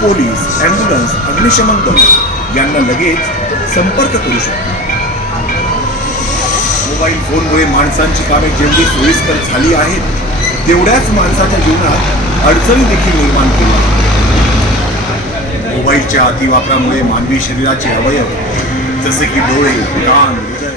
Police, ambulance, अग्निशमन दल यांना लगेच संपर्क करू शकतो. मोबाईल फोनमुळे माणसांची कामे जेवढी सोयीस्कर झाली आहेत तेवढ्याच माणसाच्या जीवनात अडचणी देखील निर्माण केल्या. मोबाईलच्या अतिवापरामुळे मानवी शरीराचे अवयव जसे की डोळे, कान, हृदय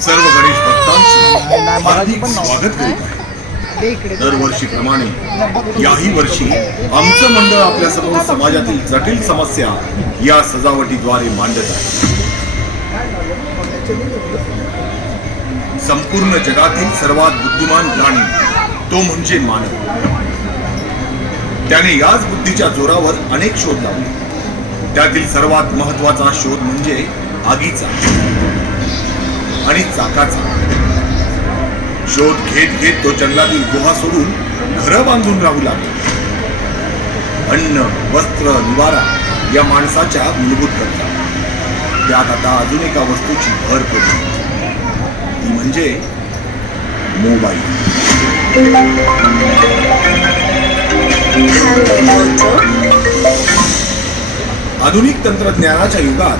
सर्व गणेश भक्तांचं हार्दिक स्वागत करीत आहे. दरवर्षीप्रमाणे याही वर्षी आमचं मंडळ आपल्यासमोर समाजातील जटिल समस्या या सजावटीद्वारे मांडत आहे. संपूर्ण जगातील सर्वात बुद्धिमान प्राणी तो म्हणजे मानव. त्याने याच बुद्धीच्या जोरावर अनेक शोध लावले. त्यातील सर्वात महत्वाचा शोध म्हणजे आगीचा आणि चाकाचा. शोध घेत घेत तो जंगलातील गुहा सोडून घरं बांधून राहू लागला. अन्न, वस्त्र, निवारा या माणसाच्या मूलभूत गरजा. त्यात आता अजून एका वस्तूची भर पडली, ती म्हणजे मोबाईल. आधुनिक तंत्रज्ञानाच्या युगात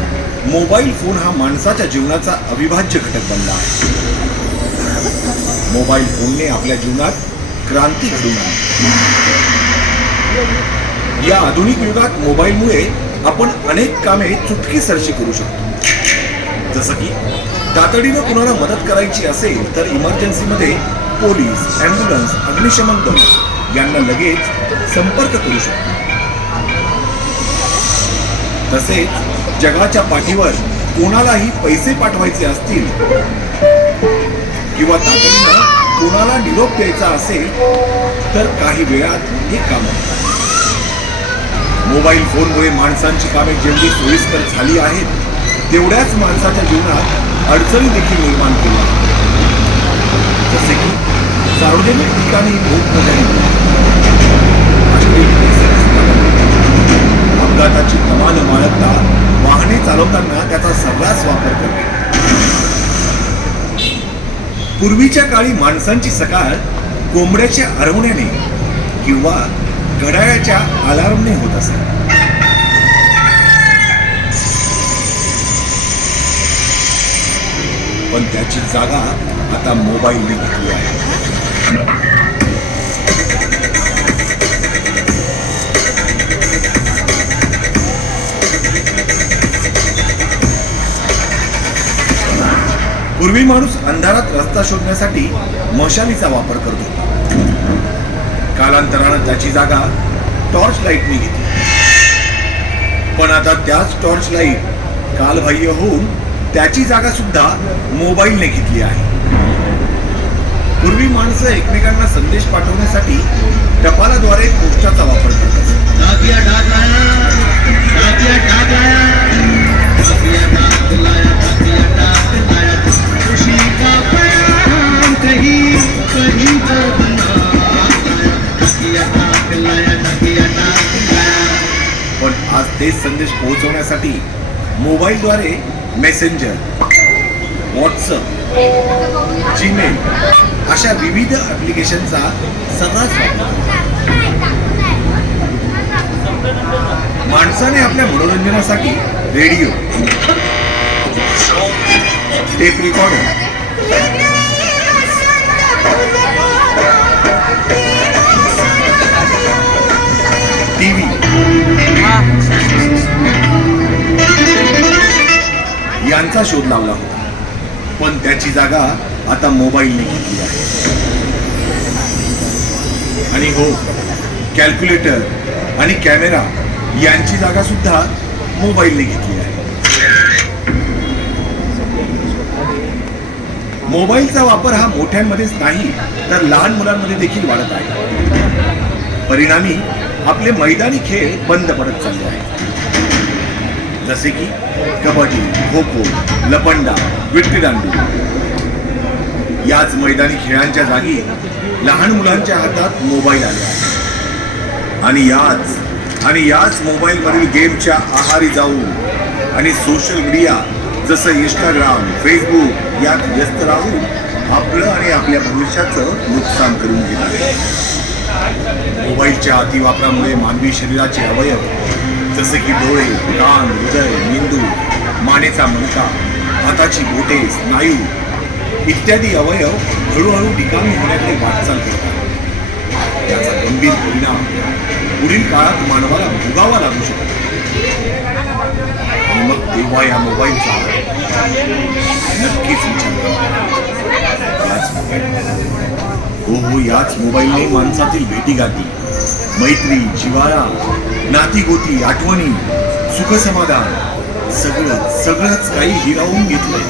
मोबाईल फोन हा माणसाच्या जीवनाचा अविभाज्य घटक बनला आहे. मोबाईल फोनने आपल्या जीवनात क्रांती घडवून आणली. या आधुनिक युगात मोबाईलमुळे आपण अनेक कामे चुटकीसरशी करू शकतो. जसं की तातडीनं कुणाला मदत करायची असेल तर इमर्जन्सीमध्ये पोलीस, ॲम्ब्युलन्स, अग्निशमन दल यांना लगेच संपर्क करू शकतो. तसेच जगाच्या पाठीवर कोणालाही पैसे पाठवायचे असतील किंवा तातडीनं कोणाला निरोप द्यायचा असेल तर काही वेळात हे काम होतं. मोबाईल फोनमुळे माणसांची कामे जेवढी सोयीस्कर झाली आहेत तेवढ्याच माणसाच्या जीवनात अडचणी देखील निर्माण केल्या. जसे की सार्वजनिक ठिकाणी अपघाताची कमान बाळगता वाहने चालवताना त्याचा सर्रास वापर करणे. पूर्वीच्या काळी माणसांची सकाळ कोंबड्याच्या आरवण्याने किंवा घड्याळाच्या अलार्मने होत असे. पण त्याची जागा आता मोबाईलने घेतली आहे. पूर्वी माणूस अंधारात रस्ता शोधण्यासाठी मशालीचा वापर करत होता. कालांतरानं त्याची जागा टॉर्च लाईटने घेतली. पण आता त्याच टॉर्च लाईट कालबाह्य होऊन त्याची जागा सुद्धा मोबाईलने घेतली आहे. पूर्वी माणसं एकमेकांना संदेश पाठवण्यासाठी टपालाद्वारे पोस्टाचा वापर करत असत. पण आज तेच संदेश पोहोचवण्यासाठी मोबाईलद्वारे मेसेंजर, व्हॉट्सअप, जीमेल अशा विविध ॲप्लिकेशनचा सर्रास वापर. माणसाने आपल्या मनोरंजनासाठी रेडिओ, टेप रेकॉर्डर, टीव्ही यांचा शोध लावला होता. पण त्याची जागा आता मोबाईलने घेतली आहे. आणि हो, कॅल्क्युलेटर आणि कॅमेरा यांची जागा सुद्धा मोबाईलने घेतली आहे. मोबाईलचा वापर हा मोठ्यांमध्येच नाही तर लहान मुलांमध्ये देखील वाढत आहे. परिणामी आपले मैदानी खेळ बंद पडत चालले आहेत. जसे की कबड्डी, खो खो, लपंडा, विट्टीदांडू. याच मैदानी खेळांच्या जागी लहान मुलांच्या हातात मोबाईल आले आहेत. आणि याच मोबाईलवरील गेमच्या आहारी जाऊन आणि सोशल मीडिया जसं इंस्टाग्राम, फेसबुक यात व्यस्त राहून आपलं आणि आपल्या भविष्याचं नुकसान करून घेत आहे. मोबाईलच्या अतिवापरामुळे मानवी शरीराचे अवयव जसे की डोळे, कान, हृदय, मेंदू, मानेचा मणका, हाताची बोटे, स्नायू इत्यादी अवयव हळूहळू निकामी होण्याकडे वाटचाल करतात. त्याचा गंभीर परिणाम पुढील काळात मानवाला भोगावा लागू शकतो. आणि मग तेव्हा या मोबाईलचा नक्कीच विचार करा. याच मोबाईलने माणसातील भेटीगाठी, मैत्री, जिव्हाळा, नातीगोती, आठवणी, सुखसमाधान सगळंच काही हिरावून घेतलंय.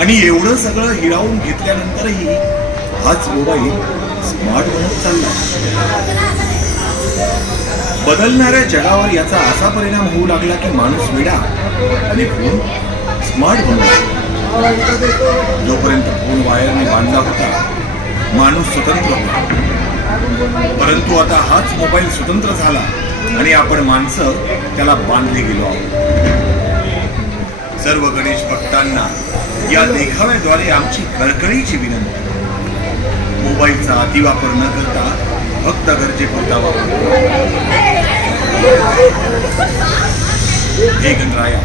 आणि एवढं सगळं हिरावून घेतल्यानंतरही हाच मोबाईल स्मार्ट बनत चालला. बदलणाऱ्या जगावर याचा असा परिणाम होऊ लागला की माणूस वेडा आणि फोन स्मार्ट बनला. जोपर्यंत फोन वायरने बांधला होता माणूस स्वतंत्र होता, परंतु आता हाच मोबाईल स्वतंत्र झाला आणि आपण माणसं त्याला बांधले गेलो आहोत. सर्व गणेश भक्तांना या देखाव्याद्वारे आमची कळकळीची विनंती. मोबाईलचा अतिवापर न करता फक्त गरजेपुरता वापर. हे गणराया,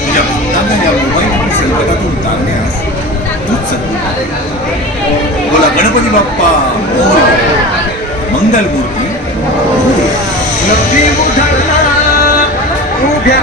तुझ्या भक्तांना या मोबाईल संकटातून तारण्यास तूच सद्बुद्धी. बोला गणपती बाप्पा मोरया. मंगलमूर्ती मोरया.